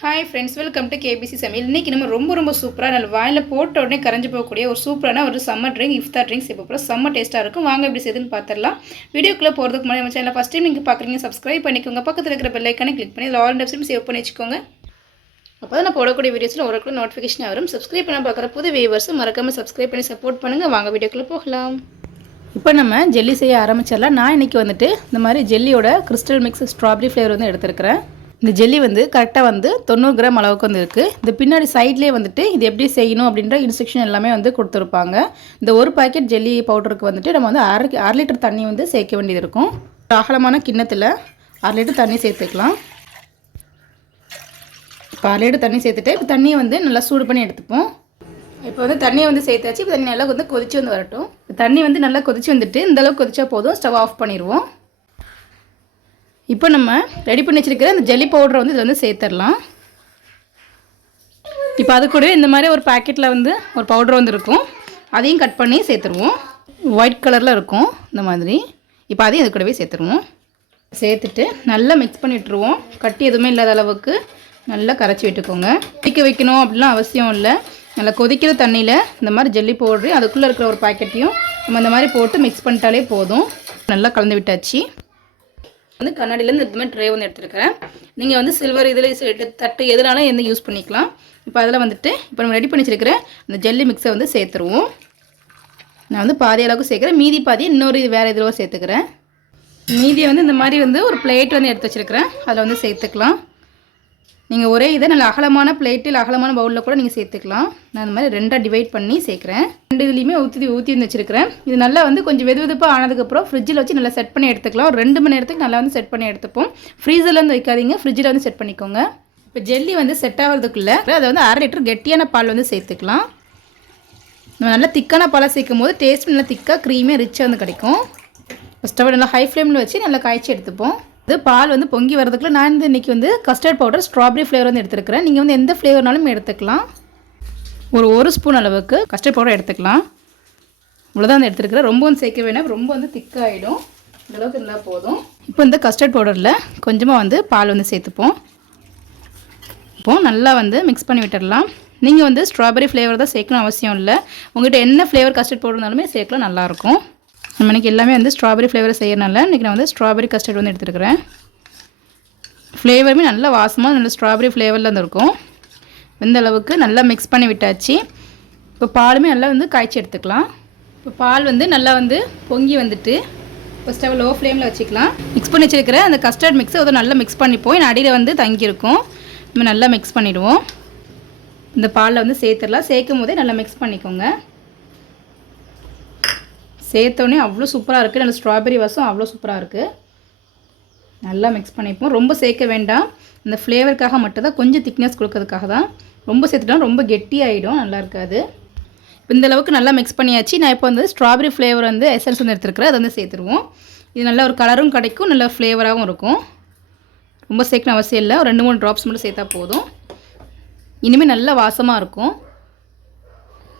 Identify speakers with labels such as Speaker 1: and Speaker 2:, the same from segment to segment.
Speaker 1: Hi friends welcome to KBC சமையல் இன்றைக்கி நம்ம ரொம்ப ரொம்ப சூப்பராக நல்ல வாயில் போட்ட உடனே கரைஞ்சு போகக்கூடிய ஒரு சூப்பரான ஒரு சம்மர் ட்ரிங்க் இஃப்தார் ட்ரிங்க்ஸ் இப்போ போகிற செம்ம டேஸ்ட்டாக இருக்கும். வாங்க எப்படி செய்யுதுன்னு பார்த்துடலாம் வீடியோக்குள்ளே போகிறதுக்கு முன்னாடி நம்ம சேனல் ஃபஸ்ட் டைம் நீங்கள் பார்க்குறீங்க சப்ஸ்கிரைப் பண்ணிக்கோங்க. பக்கத்தில் இருக்கிற பெல்லைக்கானே கிளிக் பண்ணி இதில் ஆல் டெப்ஸும் சேவ் பண்ணி வச்சுக்கோங்க. அப்போ தான் நான் போடக்கூடிய வீடியோஸில் ஒரு நோட்டிஃபிகேஷன் வரும். சப்ஸ்கிரைப் பண்ண பார்க்குற புது வியூவர்ஸும் மறக்காமல் சப்ஸ்கிரைப் பண்ணி சப்போர்ட் பண்ணுங்கள் வாங்க வீடியோக்குள்ளே போகலாம். இப்போ நம்ம ஜெல்லி செய்ய ஆரம்பிச்சிடலாம். நான் இன்றைக்கி வந்துட்டு இந்த மாதிரி ஜெல்லியோட கிறிஸ்டல் மிக்ஸ் ஸ்ட்ராபெரி ஃப்ளேவர் வந்து எடுத்துருக்கிறேன். இந்த ஜெல்லி வந்து கரெக்டாக வந்து தொண்ணூறு கிராம் அளவுக்கு வந்து இருக்குது இந்த பின்னாடி சைட்லேயே வந்துட்டு இது எப்படி செய்யணும் அப்படின்ற இன்ஸ்ட்ரக்ஷன் எல்லாமே வந்து கொடுத்துருப்பாங்க. இந்த ஒரு பாக்கெட் ஜெல்லி பவுடருக்கு வந்துட்டு நம்ம வந்து அரை அரை லிட்டர் தண்ணி வந்து சேர்க்க வேண்டியது இருக்கும். அகலமான கிண்ணத்தில் அரை லிட்டர் தண்ணி சேர்த்துக்கலாம். இப்போ அரை லிட்டர் தண்ணி சேர்த்துட்டு இப்போ தண்ணியை வந்து நல்லா சூடு பண்ணி எடுத்துப்போம். இப்போ வந்து தண்ணியை வந்து சேர்த்தாச்சு. இப்போ தண்ணி நல்லா வந்து கொதிச்சு வந்து வரட்டும். தண்ணி வந்து நல்லா கொதிச்சு வந்துட்டு இந்தளவுக்கு கொதிச்சா போதும். ஸ்டவ் ஆஃப் பண்ணிடுவோம். இப்போ நம்ம ரெடி பண்ணி வச்சுருக்கிற அந்த ஜெல்லி பவுடரை வந்து இதில் வந்து சேர்த்துடலாம். இப்போ அது கூட இந்த மாதிரி ஒரு பாக்கெட்டில் வந்து ஒரு பவுடர் வந்து இருக்கும். அதையும் கட் பண்ணி சேர்த்துருவோம். ஒயிட் கலரில் இருக்கும் இந்த மாதிரி. இப்போ அதையும் இது கூடவே சேர்த்துருவோம். சேர்த்துட்டு நல்லா மிக்ஸ் பண்ணிட்டுருவோம் கட்டி எதுவுமே இல்லாத அளவுக்கு நல்லா கரைச்சி விட்டுக்கோங்க. கொதிக்க வைக்கணும் அப்படிலாம் அவசியம் இல்லை. நல்லா கொதிக்கிற தண்ணியில் இந்த மாதிரி ஜெல்லி பவுடரு அதுக்குள்ளே இருக்கிற ஒரு பாக்கெட்டையும் நம்ம இந்த மாதிரி போட்டு மிக்ஸ் பண்ணிட்டாலே போதும். நல்லா கலந்து விட்டாச்சு. வந்து கண்ணாடியிலேருந்து இந்த மாதிரி ட்ரே வந்து எடுத்துருக்கிறேன். நீங்கள் வந்து சில்வர் இதில் தட்டு எதுனாலும் எந்த யூஸ் பண்ணிக்கலாம். இப்போ அதில் வந்துட்டு இப்போ நம்ம ரெடி பண்ணி வச்சிருக்கிற அந்த ஜெல்லி மிக்ஸை வந்து சேர்த்துருவோம். நான் வந்து பாதி அளவுக்கு சேர்க்குறேன். மீதி பாதி இன்னொரு இது வேறு இதில் சேர்த்துக்கிறேன். மீதியை வந்து இந்த மாதிரி வந்து ஒரு பிளேட் வந்து எடுத்து வச்சுருக்கிறேன். அதில் வந்து சேர்த்துக்கலாம். நீங்கள் ஒரே இதை நல்ல அகலமான பிளேட்டில் அகலமான பவுலில் கூட நீங்கள் சேர்த்துக்கலாம். நான் இந்த மாதிரி ரெண்டாக டிவைட் பண்ணி சேர்க்குறேன். ரெண்டு இதுலேயுமே ஊற்றி ஊற்றி வந்து வச்சுருக்கிறேன். இது நல்லா வந்து கொஞ்சம் வெது வெதுப்பாக ஆனதுக்கப்புறம் ஃப்ரிட்ஜில் வச்சு நல்லா செட் பண்ணி எடுத்துக்கலாம். ஒரு ரெண்டு மணி நேரத்துக்கு நல்லா வந்து செட் பண்ணி எடுத்துப்போம். ஃப்ரீசரில் வந்து வைக்காதீங்க. ஃப்ரிட்ஜில் வந்து செட் பண்ணிக்கோங்க. இப்போ ஜெல்லி வந்து செட் ஆகிறதுக்குள்ளே அதை வந்து அரை லிட்டர் கெட்டியான பால் வந்து சேர்த்துக்கலாம். நம்ம நல்லா திக்கான பாலை சேர்க்கும் போது டேஸ்ட் நல்லா திக்காக க்ரீமே ரிச்சாக வந்து கிடைக்கும். ஸ்டவ் நல்லா ஹை ஃப்ளேமில் வச்சு நல்லா காய்ச்சி எடுத்துப்போம். இது பால் வந்து பொங்கி வரதுக்குள்ள நான் வந்து இன்றைக்கி வந்து கஸ்டர்ட் பவுடர் ஸ்ட்ராபெரி ஃப்ளேவர் வந்து எடுத்துருக்கிறேன். நீங்கள் வந்து எந்த ஃப்ளேவர்னாலும் எடுத்துக்கலாம். ஒரு ஒரு ஸ்பூன் அளவுக்கு கஸ்டர்ட் பவுடர் எடுத்துக்கலாம். இவ்வளோதான் வந்து எடுத்துருக்கிறேன். ரொம்ப வந்து சேர்க்க வேணாம். ரொம்ப வந்து திக்காகிடும் இந்தளவுக்கு இருந்தால் போதும். இப்போ இந்த கஸ்டர்ட் பவுடரில் கொஞ்சமாக வந்து பால் வந்து சேர்த்துப்போம். இப்போ நல்லா வந்து மிக்ஸ் பண்ணி விட்டுடலாம். நீங்கள் வந்து ஸ்ட்ராபெரி ஃப்ளேவர் தான் சேர்க்கணும் அவசியம் இல்லை. உங்கள்கிட்ட என்ன ஃப்ளேவர் கஸ்டர்ட் பவுடர் இருந்தாலுமே சேர்க்கலாம். நல்லாயிருக்கும் நம்ம இன்றைக்கி எல்லாமே வந்து ஸ்ட்ராபெரி ஃப்ளேவர் செய்யறனால இன்றைக்கி நான் வந்து ஸ்ட்ராபெரி கஸ்டர்ட் வந்து எடுத்துருக்கிறேன். ஃப்ளேவருமே நல்லா வாசமாக நல்ல ஸ்ட்ராபெரி ஃப்ளேவரில் வந்து இருக்கும். இந்த அளவுக்கு நல்லா மிக்ஸ் பண்ணி விட்டாச்சு. இப்போ பாலுமே நல்லா வந்து காய்ச்சி எடுத்துக்கலாம். இப்போ பால் வந்து நல்லா வந்து பொங்கி வந்துட்டு இப்போ ஸ்டவ் லோ ஃப்ளேமில் வச்சுக்கலாம். மிக்ஸ் பண்ணி வச்சிருக்கிற அந்த கஸ்டர்ட் மிக்ஸை அதை நல்லா மிக்ஸ் பண்ணி போய் அடியில் வந்து தங்கியிருக்கும். நம்ம நல்லா மிக்ஸ் பண்ணிவிடுவோம் இந்த பாலில் வந்து சேர்த்துடலாம். சேர்க்கும் போதே நல்லா மிக்ஸ் பண்ணிக்கோங்க. சேர்த்தோடனே அவ்வளோ சூப்பராக இருக்குது நல்ல ஸ்ட்ராபெரி வாசம் அவ்வளோ சூப்பராக இருக்குது நல்லா மிக்ஸ் பண்ணிப்போம். ரொம்ப சேர்க்க வேண்டாம். இந்த ஃப்ளேவருக்காக மட்டும்தான் கொஞ்சம் திக்னஸ் கொடுக்கறதுக்காக தான் ரொம்ப சேர்த்துட்டோம் ரொம்ப கெட்டியாகிடும் நல்லா இருக்காது. இப்போ இந்த அளவுக்கு நல்லா மிக்ஸ் பண்ணியாச்சு. நான் இப்போ வந்து ஸ்ட்ராபெரி ஃப்ளேவர் வந்து எசன்ஸ் வந்து எடுத்துருக்கிறேன். அதை வந்து சேர்த்துருவோம். இது நல்ல ஒரு கலரும் கிடைக்கும். நல்ல ஃப்ளேவராகவும் இருக்கும். ரொம்ப சேர்க்கணும் அவசியம் இல்லை. ஒரு ரெண்டு மூணு ட்ராப்ஸ் மட்டும் சேர்த்தா போதும். இனிமேல் நல்லா வாசமாக இருக்கும்.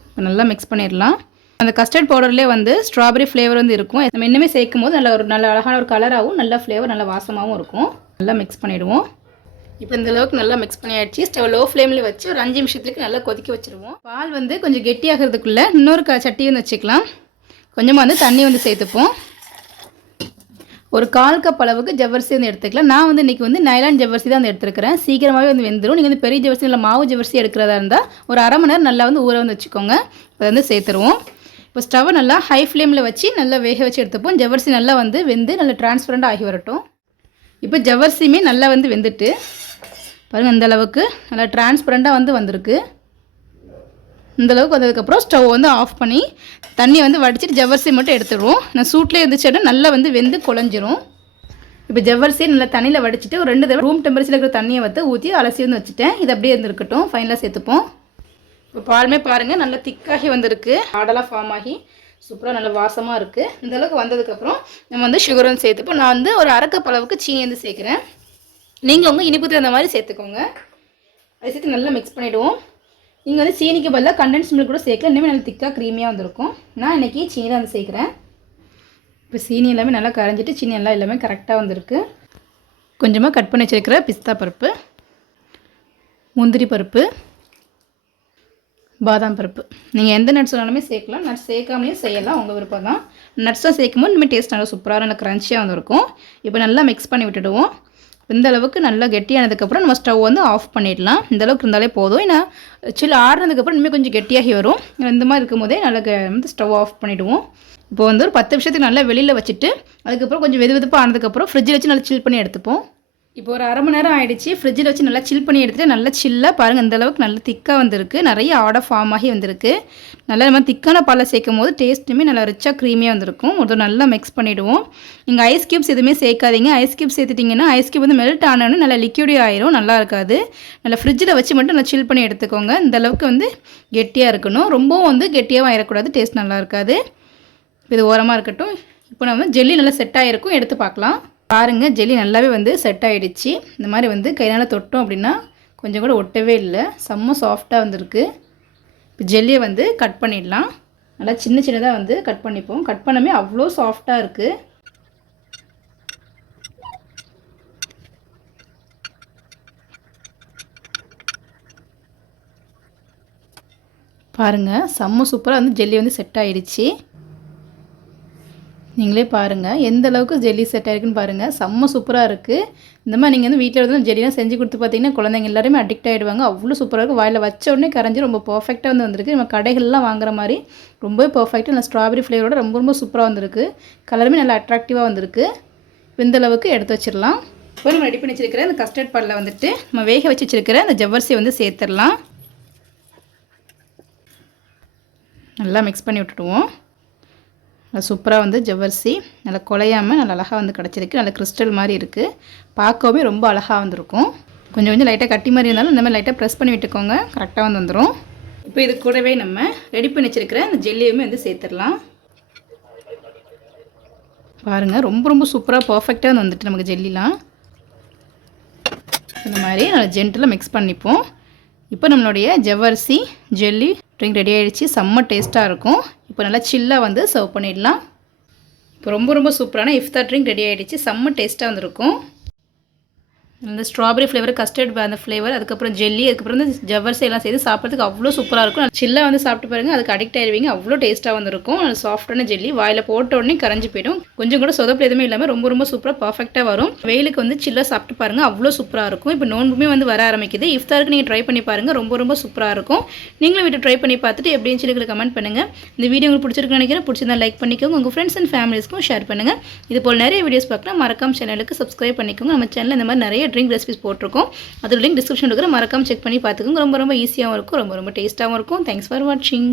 Speaker 1: இப்போ நல்லா மிக்ஸ் பண்ணிடலாம். அந்த கஸ்டர்ட் பவுடர்லேயே வந்து ஸ்ட்ராபெரி ஃப்ளேவர் வந்து இருக்கும். நம்ம இன்னுமே சேர்க்கும் போது நல்ல ஒரு நல்ல அழகான ஒரு கலராகவும் நல்ல ஃப்ளேவர் நல்ல வாசமாகவும் இருக்கும். நல்லா மிக்ஸ் பண்ணிவிடுவோம் இப்போ இந்த அளவுக்கு நல்லா மிக்ஸ் பண்ணியாச்சு. ஸ்டவ் லோ ஃப்ளேமில் வச்சு ஒரு அஞ்சு நிமிஷத்துக்கு நல்லா கொதிக்க வச்சுருவோம். பால் வந்து கொஞ்சம் கெட்டியாகிறதுக்குள்ளே இன்னொரு க சட்டி வந்து வச்சுக்கலாம். கொஞ்சமாக வந்து தண்ணி வந்து சேர்த்துப்போம். ஒரு கால் கப் அளவுக்கு ஜவ்வரிசி வந்து எடுத்துக்கலாம். நான் வந்து இன்றைக்கி வந்து நைலான் ஜவ்வரிசி தான் வந்து எடுத்துருக்கிறேன். சீக்கிரமாகவே வந்து வெந்துடும் நீங்கள் வந்து பெரிய ஜவ்வரிசி இல்லை மாவு ஜவ்வரிசி எடுக்கிறதா இருந்தால் ஒரு அரை மணி நேரம் நல்லா வந்து ஊற வந்து வச்சுக்கோங்க. இப்போ வந்து சேர்த்துருவோம். இப்போ ஸ்டவ் நல்லா ஹை ஃப்ளேமில் வச்சு நல்லா வேக வச்சு எடுத்துப்போம். ஜவ்வரிசி நல்லா வந்து வெந்து நல்லா டிரான்ஸ்பரண்ட் ஆகி வரட்டும். இப்போ ஜவ்வரிசியுமே நல்லா வந்து வெந்துட்டு பாருங்கள் இந்த அளவுக்கு நல்லா டிரான்ஸ்பரண்ட்டாக வந்து வந்திருக்கு. இந்த அளவுக்கு வந்ததுக்கப்புறம் ஸ்டவ் வந்து ஆஃப் பண்ணி தண்ணி வந்து வடிச்சிட்டு ஜவ்வரிசி மட்டும் எடுத்துடுவோம். நான் சூட்லேயே இருந்துச்சுன்னா நல்லா வந்து வெந்து குழஞ்சிரும். இப்போ ஜவ்வரிசியை நல்லா தண்ணியில் வடிச்சிட்டு ஒரு ரெண்டு தடவை ரூம் டெம்பரேச்சரில் இருக்கிற தண்ணியை வந்து ஊற்றி அலசி வந்து வச்சுட்டேன். இது அப்படியே இருந்து இருக்கட்டும் ஃபைனலாக சேர்த்துப்போம். பாலுமே பாருங்கள் நல்லா திக்காகி வந்திருக்கு. ஆடெல்லாம் ஃபார்ம் ஆகி சூப்பராக நல்ல வாசமாக இருக்குது இந்த அளவுக்கு வந்ததுக்கப்புறம் நம்ம வந்து சுகர் வந்து சேர்த்துப்போம் நான் வந்து ஒரு அரக்கப்பளவுக்கு அளவுக்கு சீனி வந்து சேர்க்குறேன். நீங்கள் உங்கள் இனிப்பு தகுந்த மாதிரி சேர்த்துக்கோங்க. அதை சேர்த்து நல்லா மிக்ஸ் பண்ணிவிடுவோம் நீங்கள் வந்து சீனிக்கு பதிலாக கண்டென்ஸ் மில்க் கூட சேர்க்கல இன்னுமே நல்லா திக்காக க்ரீமியாக வந்திருக்கும். நான் இன்றைக்கி சீனி தான் வந்து சேர்க்குறேன். இப்போ சீனி எல்லாமே நல்லா கரைஞ்சிட்டு சீனி எல்லாம் எல்லாமே கரெக்டாக வந்திருக்கு. கொஞ்சமாக கட் பண்ணி வச்சிருக்கிற பிஸ்தா பருப்பு முந்திரி பருப்பு பாதாம் பருப்பு. நீங்கள் எந்த நட்ஸ் வேணாலுமே சேர்க்கலாம். நட்ஸ் சேர்க்காமலேயும் செய்யலாம். உங்கள் விருப்பம் தான். நட்ஸாக சேர்க்கும் போது இனிமேல் டேஸ்ட் நல்லா சூப்பராக நல்லா க்ரன்ச்சியாக வந்துருக்கும். இப்போ நல்லா மிக்ஸ் பண்ணி விட்டுடுவோம். இந்த அளவுக்கு நல்லா கெட்டியானதுக்கப்புறம் நம்ம ஸ்டவ் வந்து ஆஃப் பண்ணிடலாம். இந்த அளவுக்கு இருந்தாலே போதும். ஏன்னா சில்லு ஆறுனதுக்கப்புறம் இனிமேல் கொஞ்சம் கெட்டியாகி வரும். இந்த மாதிரி இருக்கும் போதே நல்லா க- வந்து ஸ்டவ் ஆஃப் பண்ணிவிடுவோம் இப்போ வந்து ஒரு பத்து நிமிஷத்துக்கு நல்லா வெளியில் வச்சுட்டு அதுக்கப்புறம் கொஞ்சம் வெது வெதுப்பாக ஆனதுக்கப்புறம் ஃப்ரிட்ஜில் வச்சு நல்லா சில் பண்ணி எடுத்துப்போம். இப்போ ஒரு அரை மணி நேரம் ஆகிடுச்சு ஃப்ரிட்ஜில் வச்சு நல்லா சில் பண்ணி எடுத்துட்டு நல்லா சில்லாக பாருங்கள் இந்த அளவுக்கு திக்காக வந்திருக்கு. நிறைய ஆடர் ஃபார்ம் ஆகி வந்திருக்கு. நல்லா நம்ம திக்கான பாலை சேர்க்கும் போது டேஸ்ட்டுமே நல்லா ரிச்சாக க்ரீமியாக வந்திருக்கும். ஒரு நல்லா மிக்ஸ் பண்ணிவிடுவோம் நீங்கள் ஐஸ் க்யூப்ஸ் எதுவுமே சேர்க்காதீங்க. ஐஸ் க்யூப் சேர்த்துட்டிங்கன்னா ஐஸ் க்யூப் வந்து மெல்ட் ஆனோன்னு நல்லா லிக்யூடே ஆயிரும் நல்லா இருக்காது. நல்லா ஃப்ரிட்ஜில் வச்சு மட்டும் நல்லா சில் பண்ணி எடுத்துக்கோங்க. இந்தளவுக்கு வந்து கெட்டியாக இருக்கணும். ரொம்பவும் வந்து கெட்டியாகவும் ஆயிடக்கூடாது டேஸ்ட் நல்லா இருக்காது. இது ஓரமாக இருக்கட்டும். இப்போ நம்ம ஜெல்லி நல்லா செட் ஆகிருக்கும் எடுத்து பார்க்கலாம். பாருங்கள் ஜெல்லி நல்லாவே வந்து செட் ஆகிடுச்சு இந்த மாதிரி வந்து கைனால் தொட்டோம் அப்படின்னா கொஞ்சம் கூட ஒட்டவே இல்லை. செம்ம சாஃப்டாக வந்திருக்கு. இப்போ ஜெல்லியை வந்து கட் பண்ணிடலாம். நல்லா சின்ன சின்னதாக வந்து கட் பண்ணிப்போம். கட் பண்ணமே அவ்வளோ சாஃப்டாக இருக்குது பாருங்கள் செம்ம சூப்பராக வந்து ஜெல்லி வந்து செட் ஆகிடுச்சி நீங்களே பாருங்கள் எந்த அளவுக்கு ஜெல்லி செட் ஆயிருக்குன்னு பாருங்கள் செம்ம சூப்பராக இருக்குது இந்த மாதிரி நீங்கள் வந்து வீட்டில் இருந்து ஜெல்லிலாம் செஞ்சு கொடுத்து பார்த்தீங்கன்னா குழந்தைங்க எல்லாருமே அடிக்ட் ஆகிடுவாங்க அவ்வளோ சூப்பராக இருக்கும் வாயில் வச்ச உடனே கரைஞ்சி ரொம்ப பர்ஃபெக்டாக வந்து வந்திருக்கு. நம்ம கடைகள்லாம் வாங்குற மாதிரி ரொம்பவே பர்ஃபெக்டாக நல்லா ஸ்ட்ராபெரி ஃப்ளேவரோட ரொம்ப ரொம்ப சூப்பராக வந்திருக்கு. கலருமே நல்லா அட்ராக்டிவாக வந்திருக்கு. இந்த அளவுக்கு எடுத்து வச்சிடலாம். இப்போ நம்ம ரெடி பண்ணி வச்சிருக்கிற இந்த கஸ்டர்ட் பாலில் வந்துட்டு நம்ம வேக வச்சு வச்சிருக்கிற அந்த ஜவ்வரிசியை வந்து சேர்த்துடலாம். நல்லா மிக்ஸ் பண்ணி விட்டுடுவோம். நல்லா சூப்பராக வந்து ஜவ்வரிசி நல்லா குலையாமல் நல்லா அழகாக வந்து கிடச்சிருக்கு. நல்லா கிறிஸ்டல் மாதிரி இருக்குது பார்க்கவே ரொம்ப அழகாக வந்திருக்கும். கொஞ்சம் கொஞ்சம் லைட்டாக கட்டி மாதிரி இருந்தாலும் இந்த மாதிரி லைட்டாக ப்ரெஸ் பண்ணி விட்டுக்கோங்க. கரெக்டாக வந்து வந்துடும் இப்போ இது கூடவே நம்ம ரெடி பண்ணி வச்சிருக்கிற அந்த ஜெல்லியுமே வந்து சேர்த்துடலாம். பாருங்கள் ரொம்ப ரொம்ப சூப்பராக பர்ஃபெக்டாக வந்து வந்துட்டு நமக்கு ஜெல்லிலாம். இந்த மாதிரி நல்லா ஜென்டலாக மிக்ஸ் பண்ணிப்போம். இப்போ நம்மளுடைய ஜவ்வரிசி ஜெல்லி ட்ரிங்க் ரெடி ஆகிடுச்சு செம்ம டேஸ்ட்டாக இருக்கும். இப்போ நல்லா சில்லாக வந்து சர்வ் பண்ணிடலாம். இப்போ ரொம்ப ரொம்ப சூப்பரான இஃப்தார் ட்ரிங்க் ரெடி ஆகிடுச்சு செம்ம டேஸ்ட்டாக வந்திருக்கும். இந்த ஸ்ட்ராபெரி ஃப்ளேவர் கஸ்டர்ட் அந்த ஃப்ளேவர் அதுக்கப்புறம் ஜெல்லி அதுக்கப்புறம் வந்து ஜவ்வரிசி எல்லாம் சேர்த்து சாப்பிட்றதுக்கு அவ்வளோ சூப்பராக இருக்கும். சில்லாக வந்து சாப்பிட்டு பாருங்க அதுக்கு அடிக்ட் ஆயிடுவீங்க அவ்வளோ டேஸ்ட்டாக வந்திருக்கும். அது சாஃப்டான ஜெல்லி வாயில் போட்ட உடனே கரைஞ்சி போயிடும். கொஞ்சம் கூட சொதப்பில் எதுவுமே இல்லாமல் ரொம்ப ரொம்ப சூப்பராக பர்ஃபெக்டாக வரும். வெயிலுக்கு வந்து சில்லாக சாப்பிட்டு பாருங்க அவ்வளோ சூப்பராக இருக்கும். இப்போ நோன்புமே வந்து வர ஆரம்பிக்குது. இஃப்தாருக்கு நீங்கள் ட்ரை பண்ணி பாருங்கள் ரொம்ப ரொம்ப சூப்பராக இருக்கும். நீங்களும் வீட்டு ட்ரை பண்ணி பார்த்துட்டு எப்படின்னு சொல்லி கமெண்ட் பண்ணுங்க. இந்த வீடியோ உங்களுக்கு பிடிச்சிருக்குன்னு நினைக்கிறேன். பிடிச்சிருந்தா லைக் பண்ணிக்கோங்க. உங்கள் ஃப்ரெண்ட்ஸ் அண்ட் ஃபேமிலிஸ்க்கும் ஷேர் பண்ணுங்கள் இது போல் நிறைய வீடியோஸ் பார்க்கலாம் மறக்காம சேனலுக்கு சப்ஸ்கிரைப் பண்ணிக்கோங்க. நம்ம சேனலில் இந்த மாதிரி நிறைய ட்ரிங்க் ரெசிபிஸ் போட்டிருக்கோம். அதோட லிங்க் டிஸ்கிரிப்ஷன் இருக்கிற மறக்காமல் செக் பண்ணி பார்த்துக்கோங்க. ரொம்ப ரொம்ப ஈஸியாகவும் இருக்கும். ரொம்ப ரொம்ப டேஸ்ட்டாகவும் இருக்கும். தேங்க்ஸ் ஃபார் வாட்சிங்